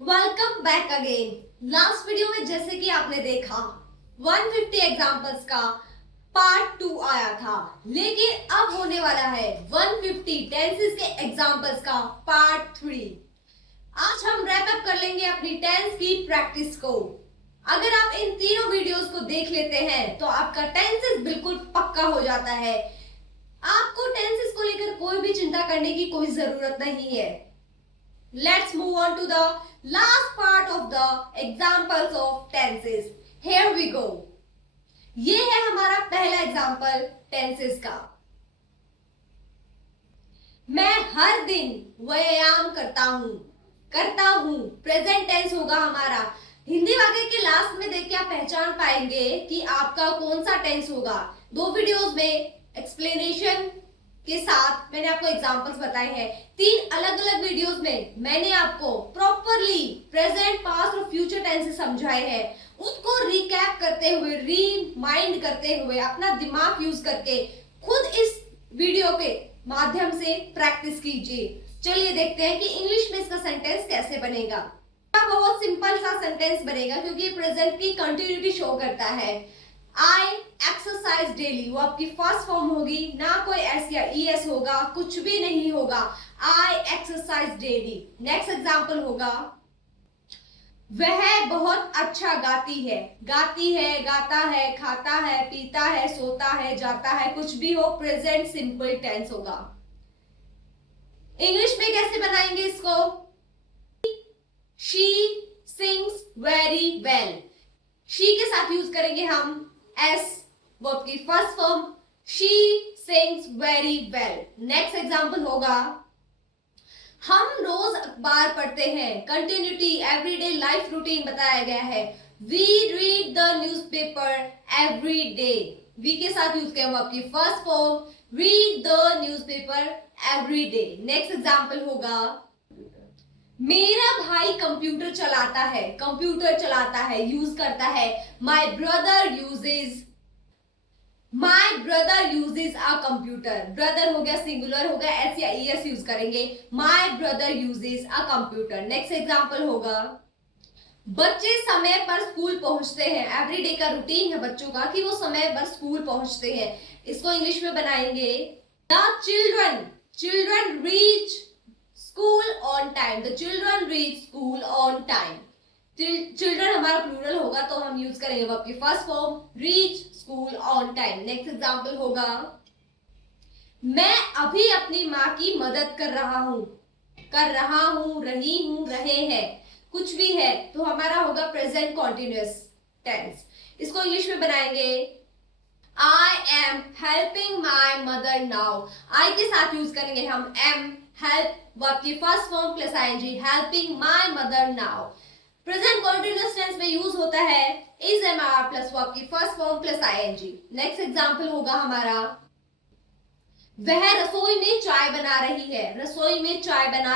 Welcome back again. Last video में जैसे कि आपने देखा 150 एग्जांपल्स का पार्ट 2 आया था, लेकिन अब होने वाला है 150 टेंसेस के एग्जांपल्स का पार्ट 3। आज हम रैप अप कर लेंगे अपनी टेंस की प्रैक्टिस को। अगर आप इन तीनों वीडियोस को देख लेते हैं तो आपका टेंसेस बिल्कुल पक्का हो जाता है। आपको टेंसेस को लेकर कोई भी चिंता करने की कोई जरूरत नहीं है। Let's move on to the last part of the examples of tenses. Here we go. ये है हमारा पहला एग्जाम्पल टेंसेस का। मैं हर दिन व्यायाम करता हूं। प्रेजेंट टेंस होगा हमारा। हिंदी वाक्य के लास्ट में देख के आप पहचान पाएंगे कि आपका कौन सा टेंस होगा। 2 वीडियोस में एक्सप्लेनेशन के साथ मैंने आपको एग्जांपल्स बताए हैं। 3 अलग अलग वीडियोस में मैंने आपको प्रॉपरली प्रेजेंट, पास्ट और फ्यूचर टेंसेस समझाए हैं। उनको रिकैप करते हुए, रिमाइंड करते हुए, अपना दिमाग यूज करके खुद इस वीडियो के माध्यम से प्रैक्टिस कीजिए। चलिए देखते हैं कि इंग्लिश में इसका सेंटेंस कैसे बनेगा। बहुत सिंपल सा सेंटेंस बनेगा क्योंकि प्रेजेंट की कंटिन्यूटी शो करता है। आई एक्सरसाइज डेली, वो आपकी फर्स्ट फॉर्म होगी, ना कोई एस या ईएस होगा, कुछ भी नहीं होगा। आई एक्सरसाइज डेली। नेक्स्ट एग्जांपल होगा वह बहुत अच्छा गाती है, गाता है, खाता है, पीता है, सोता है, जाता है, कुछ भी हो, प्रेजेंट सिंपल टेंस होगा। इंग्लिश में कैसे बनाएंगे इसको? She sings very well. She के साथ यूज करेंगे हम एस, वर्ब की first form. She sings very well. Next example होगा हम रोज अखबार पढ़ते हैं। कंटिन्यूटी, एवरीडे लाइफ रूटीन बताया गया है। We read the newspaper every day. We के साथ यूज करें वर्ब की first form. Read the newspaper every day. Next example होगा मेरा भाई कंप्यूटर चलाता है, यूज करता है। My brother uses a computer. Brother हो गया, सिंगुलर हो गया, एस या ईएस यूज करेंगे। माई brother uses a computer. Next example होगा बच्चे समय पर स्कूल पहुंचते हैं। एवरीडे का रूटीन है बच्चों का कि वो समय पर स्कूल पहुंचते हैं। इसको इंग्लिश में बनाएंगे the children reach school on time. The children reach school on time. Children हमारा प्लूरल होगा तो हम यूज करेंगे वर्ब की first form reach school on time. Next example होगा मैं अभी अपनी माँ की मदद कर रहा हूं, रही हूं, रहे हैं, कुछ भी है तो हमारा होगा प्रेजेंट कॉन्टिन्यूअस टेंस। इसको इंग्लिश में बनाएंगे I am helping my mother now। I के साथ यूज करेंगे हम am, help, वर्ब की first form plus ing, helping my mother now। Present continuous tense में यूज होता है is am प्लस वर्ब की first form plus ing। Next example होगा हमारा वह रसोई में चाय बना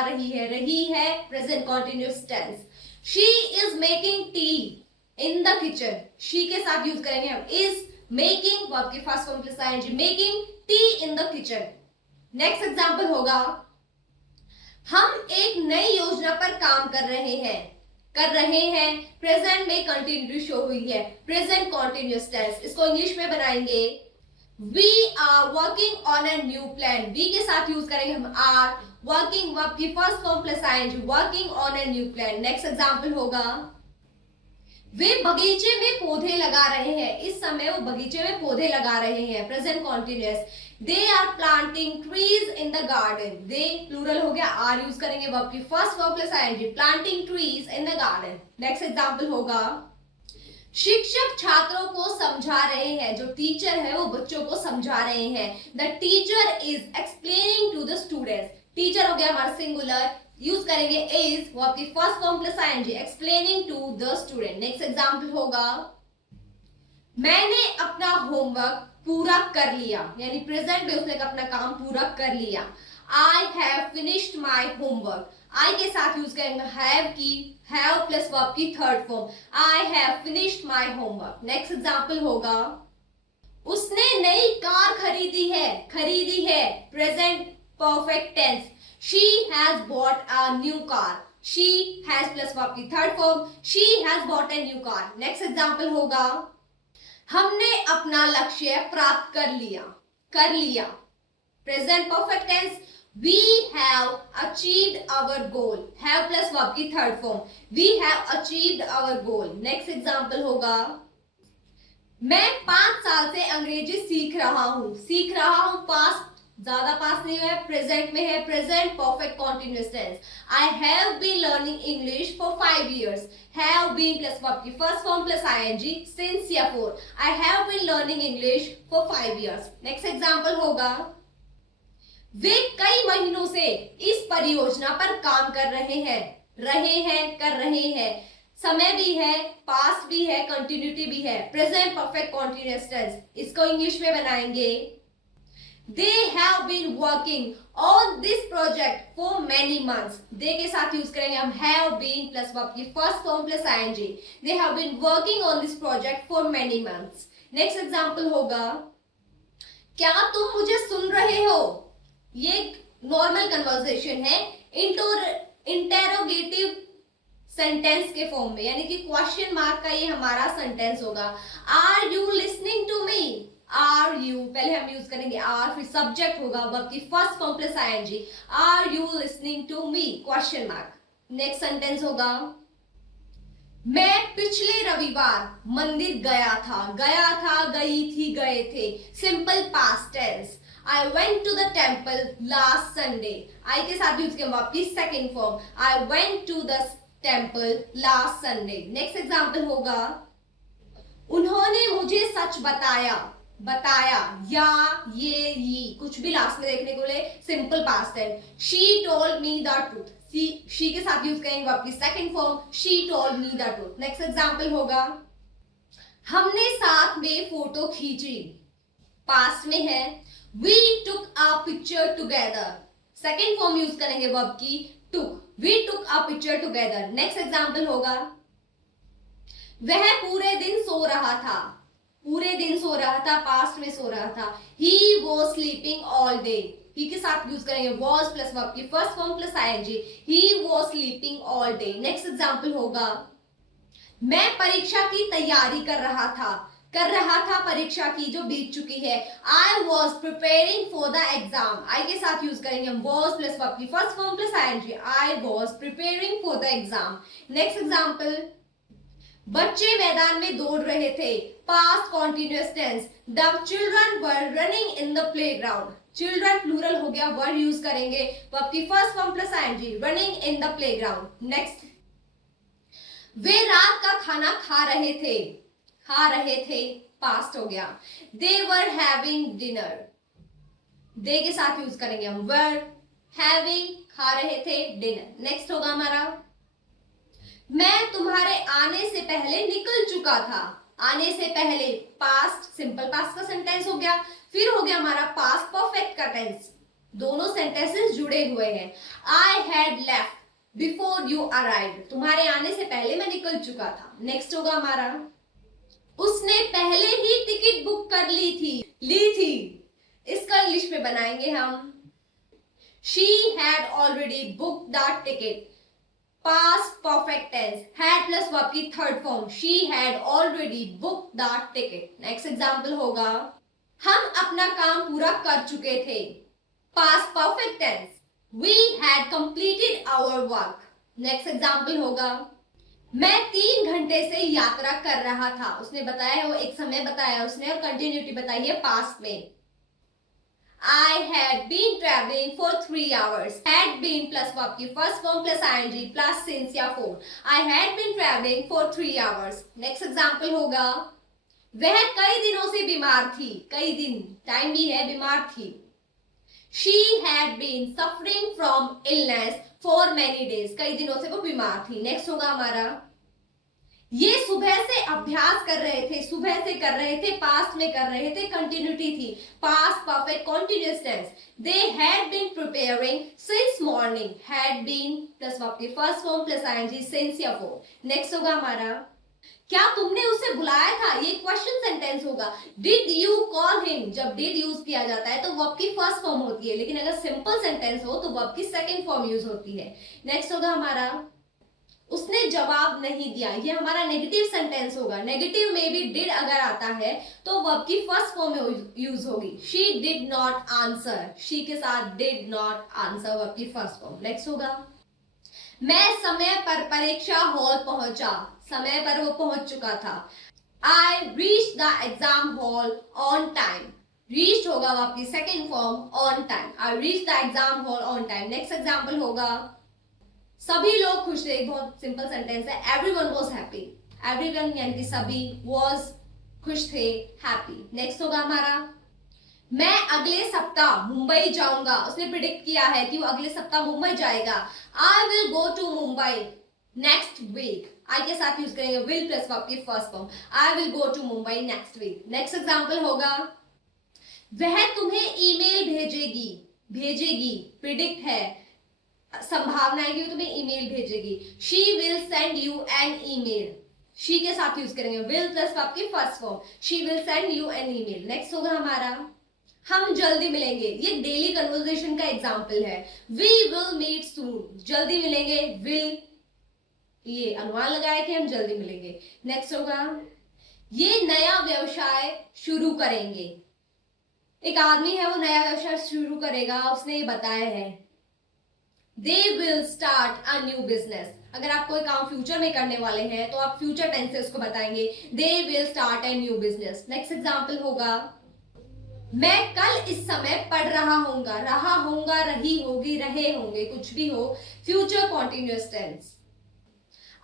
रही है, present continuous tense. She is making tea in the kitchen. She के साथ यूज करेंगे हम इज, मेकिंग वर्ब की first form plus ing, making tea in the kitchen. Next example होगा हम एक नई योजना पर काम कर रहे हैं, प्रेजेंट में कंटिन्यूटी शो हुई है, प्रेजेंट कॉन्टिन्यूअस टेंस। इसको इंग्लिश में बनाएंगे we are working on a new plan. We के साथ यूज करेंगे हम आर, वर्किंग वर्ब की first form plus ing, working on a new plan. Next example होगा वे बगीचे में पौधे लगा रहे हैं। इस समय वो बगीचे में पौधे लगा रहे हैं, present continuous. They are planting trees in the garden. They plural हो गया, आर यूज करेंगे वर्ब की first form plus ing, planting trees in the garden. Next example होगा शिक्षक छात्रों को समझा रहे हैं। जो टीचर है वो बच्चों को समझा रहे हैं। The teacher is explaining to the students. Teacher हो गया हमारा सिंगुलर, यूज करेंगे इज, वो आपकी first form plus ing, explaining to the student. Next example होगा मैंने अपना होमवर्क पूरा कर लिया, यानी प्रेजेंट में उसने अपना काम पूरा कर लिया। I have finished my homework. I के साथ यूज करेंगे हैव की, हैव प्लस वर्ब की third form. I have finished my homework. Next example होगा उसने नई कार खरीदी है, present perfect tense. She has bought a new car। she has plus verb की third form, she has bought a new car. Next example होगा हमने अपना लक्ष्य प्राप्त कर लिया, कर लिया. Present perfect tense, we have achieved our goal. have plus verb की third form, we have achieved our goal. Next example होगा मैं 5 साल से अंग्रेजी सीख रहा हूं. सीख रहा हूं पास्ट, ज्यादा पास नहीं है, प्रेजेंट में है, present perfect continuous tense. I have been learning English for 5 years. Have been plus verb की first form plus ING since या for. I have been learning English for 5 years. Next example होगा वे कई महीनों से इस परियोजना पर काम कर रहे हैं. कर रहे हैं, समय भी है, पास्ट भी है, कंटिन्यूटी भी है, प्रेजेंट परफेक्ट कॉन्टिन्यूअस टेंस. इसको इंग्लिश में बनाएंगे They have been working on this project for many months. They के साथ यूज करेंगे हम have been प्लस वर्ब की first form plus ing. They have been working on this project for many months. Next example होगा क्या तुम मुझे सुन रहे हो. ये नॉर्मल कन्वर्सेशन है इंटेरोगेटिव सेंटेंस के फॉर्म में, यानी कि क्वेश्चन मार्क का ये हमारा सेंटेंस होगा. Are you listening to me. Are you पहले हम यूज करेंगे आर, फिर सब्जेक्ट होगा वर्ब की first form plus ING. Are you listening to me question mark. Next sentence होगा मैं पिछले रविवार मंदिर गया था. गई थी, गए थे, simple past tense. I went to the temple last Sunday. I के साथ यूज किया वर्ब की second form. I went to the temple last Sunday. Next example होगा उन्होंने मुझे सच बताया. या ये कुछ भी लास्ट में देखने को ले, simple past tense. She told me the truth. She के साथ यूज करेंगे वर्ब की second form. She told me the truth. Next example होगा हमने साथ में फोटो खींची. पास्ट में है. We took a picture together. Second form use करेंगे वर्ब की took. We took a picture together. Next example होगा वह पूरे दिन सो रहा था. पास्ट में सो रहा था. He was sleeping all day. He के साथ यूज करेंगे वॉज प्लस वर्ब की first form plus ING. He was sleeping all day. Next example होगा मैं परीक्षा की तैयारी कर रहा था. परीक्षा की जो बीत चुकी है. I was preparing for the exam. I के साथ यूज करेंगे हम वॉज प्लस वर्ब की first form plus ING. I was preparing for the exam. Next example बच्चे मैदान में दौड़ रहे थे. Past continuous tense. The children were running in the playground. Children plural हो गया, वर्ड यूज करेंगे वर्ब की first form plus ING. Running in the playground. Next वे रात का खाना खा रहे थे, पास्ट हो गया. दे वर हैविंग डिनर. दे के साथ यूज करेंगे हम वर हैविंग, खा रहे थे, डिनर. नेक्स्ट होगा हमारा मैं तुम्हारे आने से पहले निकल चुका था. आने से पहले पास्ट, सिंपल पास्ट का सेंटेंस हो गया. फिर हो गया हमारा पास्ट परफेक्ट का टेंस. दोनों सेंटेंसेस जुड़े हुए हैं. I had left before you arrived. तुम्हारे आने से पहले मैं निकल चुका था. नेक्स्ट होगा हमारा उसने पहले ही टिकट बुक कर ली थी. इसका इंग्लिश में बनाएंगे हम she had already book the ticket. Past perfect tense. Had plus verb की third form. She had already book the ticket. Next example होगा हम अपना काम पूरा कर चुके थे. Past perfect tense. We had completed our work. Next example होगा मैं 3 घंटे से यात्रा कर रहा था. उसने बताया है, वो एक समय बताया उसने और कंटिन्यूटी बताई है पास्ट में. I had been traveling for 3 hours. Had been plus verb की first form plus ing plus since या for. I had been traveling for 3 hours. Next example होगा वह कई दिनों से बीमार थी. कई दिन, टाइम भी है, बीमार थी. She had been suffering from illness for many days. कई दिनों से वो बीमार थी. नेक्स्ट होगा हमारा ये सुबह से अभ्यास कर रहे थे, पास्ट में कर रहे थे, कंटिन्यूटी थी. Past perfect continuous tense. They had been preparing since morning. Had been plus verb की first form plus ING since या फॉर. नेक्स्ट होगा हमारा क्या तुमने उसे बुलाया था, ये क्वेश्चन सेंटेंस होगा। डिड यू कॉल हिम, जब डिड यूज किया जाता है तो वर्ब की फर्स्ट फॉर्म होती है, लेकिन अगर सिंपल सेंटेंस हो तो वर्ब की सेकंड फॉर्म यूज होती है। नेक्स्ट होगा हमारा उसने जवाब नहीं दिया, ये हमारा नेगेटिव सेंटेंस होगा। नेगेटिव में भी डिड अगर आता है तो वर्ब की फर्स्ट फॉर्म में यूज होगी। She did not answer, she के साथ डिड नॉट आंसर वर्ब की फर्स्ट फॉर्म। नेक्स्ट होगा मैं समय पर परीक्षा हॉल पहुंचा, समय पर वो पहुंच चुका था। I reached the exam hall on time. Reached होगा आपकी second form on time. I reached the exam hall on time. Next example होगा सभी लोग खुश थे, बहुत सिंपल सेंटेंस है। Everyone was happy. Everyone यानी कि सभी was खुश थे, happy. नेक्स्ट होगा हमारा मैं अगले सप्ताह मुंबई जाऊंगा, उसने प्रिडिक्ट किया है कि वो अगले सप्ताह मुंबई जाएगा। I will go to Mumbai next week, I के साथ यूज करेंगे विल प्लस वर्ब की first form. I will go to Mumbai next week. Next example होगा वह तुम्हें ईमेल भेजेगी, भेजेगी प्रिडिक्ट है, संभावना है कि वो तुम्हें ईमेल भेजेगी। She will send you an email, she के साथ यूज करेंगे विल प्लस वर्ब की first form. She will send you an email. Next होगा हमारा हम जल्दी मिलेंगे, ये डेली कन्वर्सेशन का एग्जाम्पल है। वी विल मीट सून, जल्दी मिलेंगे, विल ये अनुमान लगाया कि हम जल्दी मिलेंगे। नेक्स्ट होगा ये नया व्यवसाय शुरू करेंगे, एक आदमी है वो नया व्यवसाय शुरू करेगा, उसने ये बताया है। They will start a new business, अगर आप कोई काम फ्यूचर में करने वाले हैं तो आप फ्यूचर टेंस से उसको बताएंगे they will start a new business. Next example होगा मैं कल इस समय पढ़ रहा होऊंगा, रहा होऊंगा, रही होगी, रहे होंगे, कुछ भी हो, future continuous tense.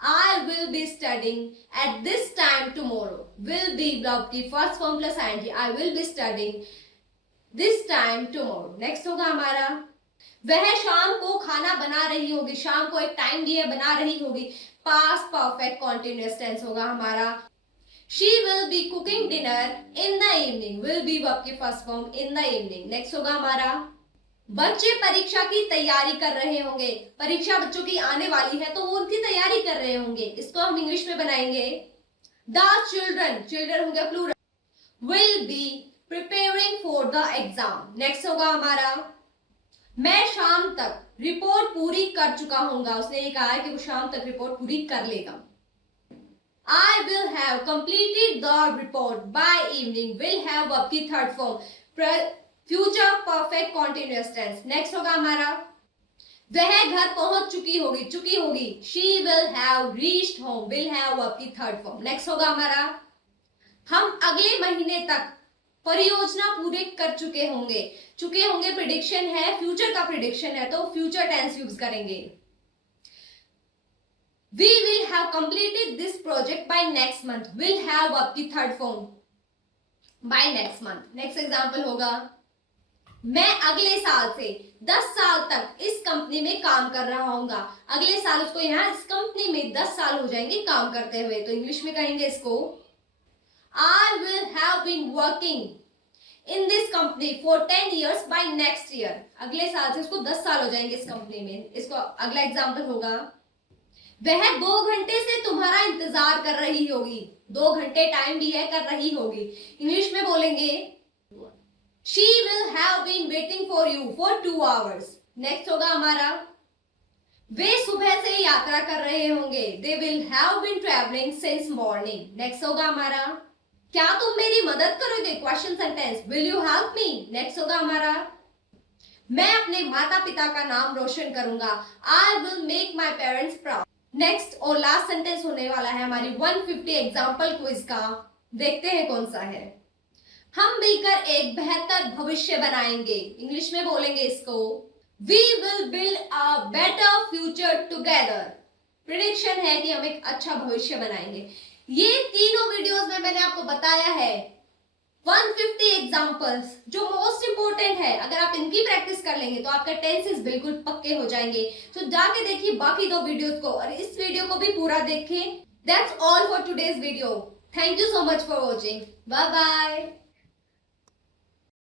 I will be studying at this time tomorrow. Will be verb की first form plus ing. I will be studying this time tomorrow. Next होगा हमारा वह शाम को खाना बना रही होगी, शाम को एक टाइम दिया बना रही होगी, past perfect continuous tense होगा हमारा। She will be cooking dinner in the evening. Will be verb की first form in the evening. Next होगा हमारा बच्चे परीक्षा की तैयारी कर रहे होंगे, परीक्षा बच्चों की आने वाली है तो वो उनकी तैयारी कर रहे होंगे, इसको हम इंग्लिश में बनाएंगे द चिल्ड्रन, चिल्ड्रन हो गया plural, will be preparing for the exam. Next होगा हमारा मैं शाम तक रिपोर्ट पूरी कर चुका होऊंगा, उसने ये कहा है कि वो शाम तक रिपोर्ट पूरी कर लेगा। I will have completed the report by evening, will have verb की third form future perfect continuous tense. Next होगा हमारा वह घर पहुंच चुकी होगी, चुकी होगी, she will have reached home, will have verb की थर्ड फॉर्म। नेक्स्ट होगा हमारा हम अगले महीने तक परियोजना पूरे कर चुके होंगे, चुके होंगे प्रिडिक्शन है, फ्यूचर का प्रिडिक्शन है तो फ्यूचर टेंस यूज करेंगे। We will have completed this project by next month, will have verb की third form by next month. Next example होगा मैं अगले साल से 10 साल तक इस कंपनी में काम कर रहा हूंगा, अगले साल उसको यहाँ इस कंपनी में 10 साल हो जाएंगे काम करते हुए, तो इंग्लिश में कहेंगे इसको I will have been working in this company for 10 years by next year. अगले साल से उसको 10 साल हो जाएंगे इस कंपनी में। इसको अगला एग्जाम्पल होगा वह 2 घंटे से तुम्हारा इंतजार कर रही होगी, 2 घंटे टाइम भी है, कर रही होगी, इंग्लिश में बोलेंगे She will have been waiting for you for 2 hours. Next होगा हमारा वे सुबह से यात्रा कर रहे होंगे, they will have been traveling since morning. Next होगा हमारा क्या तुम मेरी मदद करोगे, question sentence, will you help me? Next होगा हमारा मैं अपने माता पिता का नाम रोशन करूंगा, I will make my parents proud. Next और लास्ट सेंटेंस होने वाला है हमारी 150 एग्जाम्पल क्विज का, देखते हैं कौन सा है। हम मिलकर एक बेहतर भविष्य बनाएंगे, इंग्लिश में बोलेंगे इसको we will build a better future together. Prediction है कि हम एक अच्छा भविष्य बनाएंगे। ये तीनों वीडियोस में मैंने आपको बताया है 150 एग्जांपल्स जो मोस्ट इंपोर्टेंट है, अगर आप इनकी प्रैक्टिस कर लेंगे तो आपका टेंसेस बिल्कुल पक्के हो जाएंगे। तो जाके देखिए बाकी 2 वीडियोस को और इस वीडियो को भी पूरा देखें। That's all for today's video. Thank you so much for watching. Bye bye.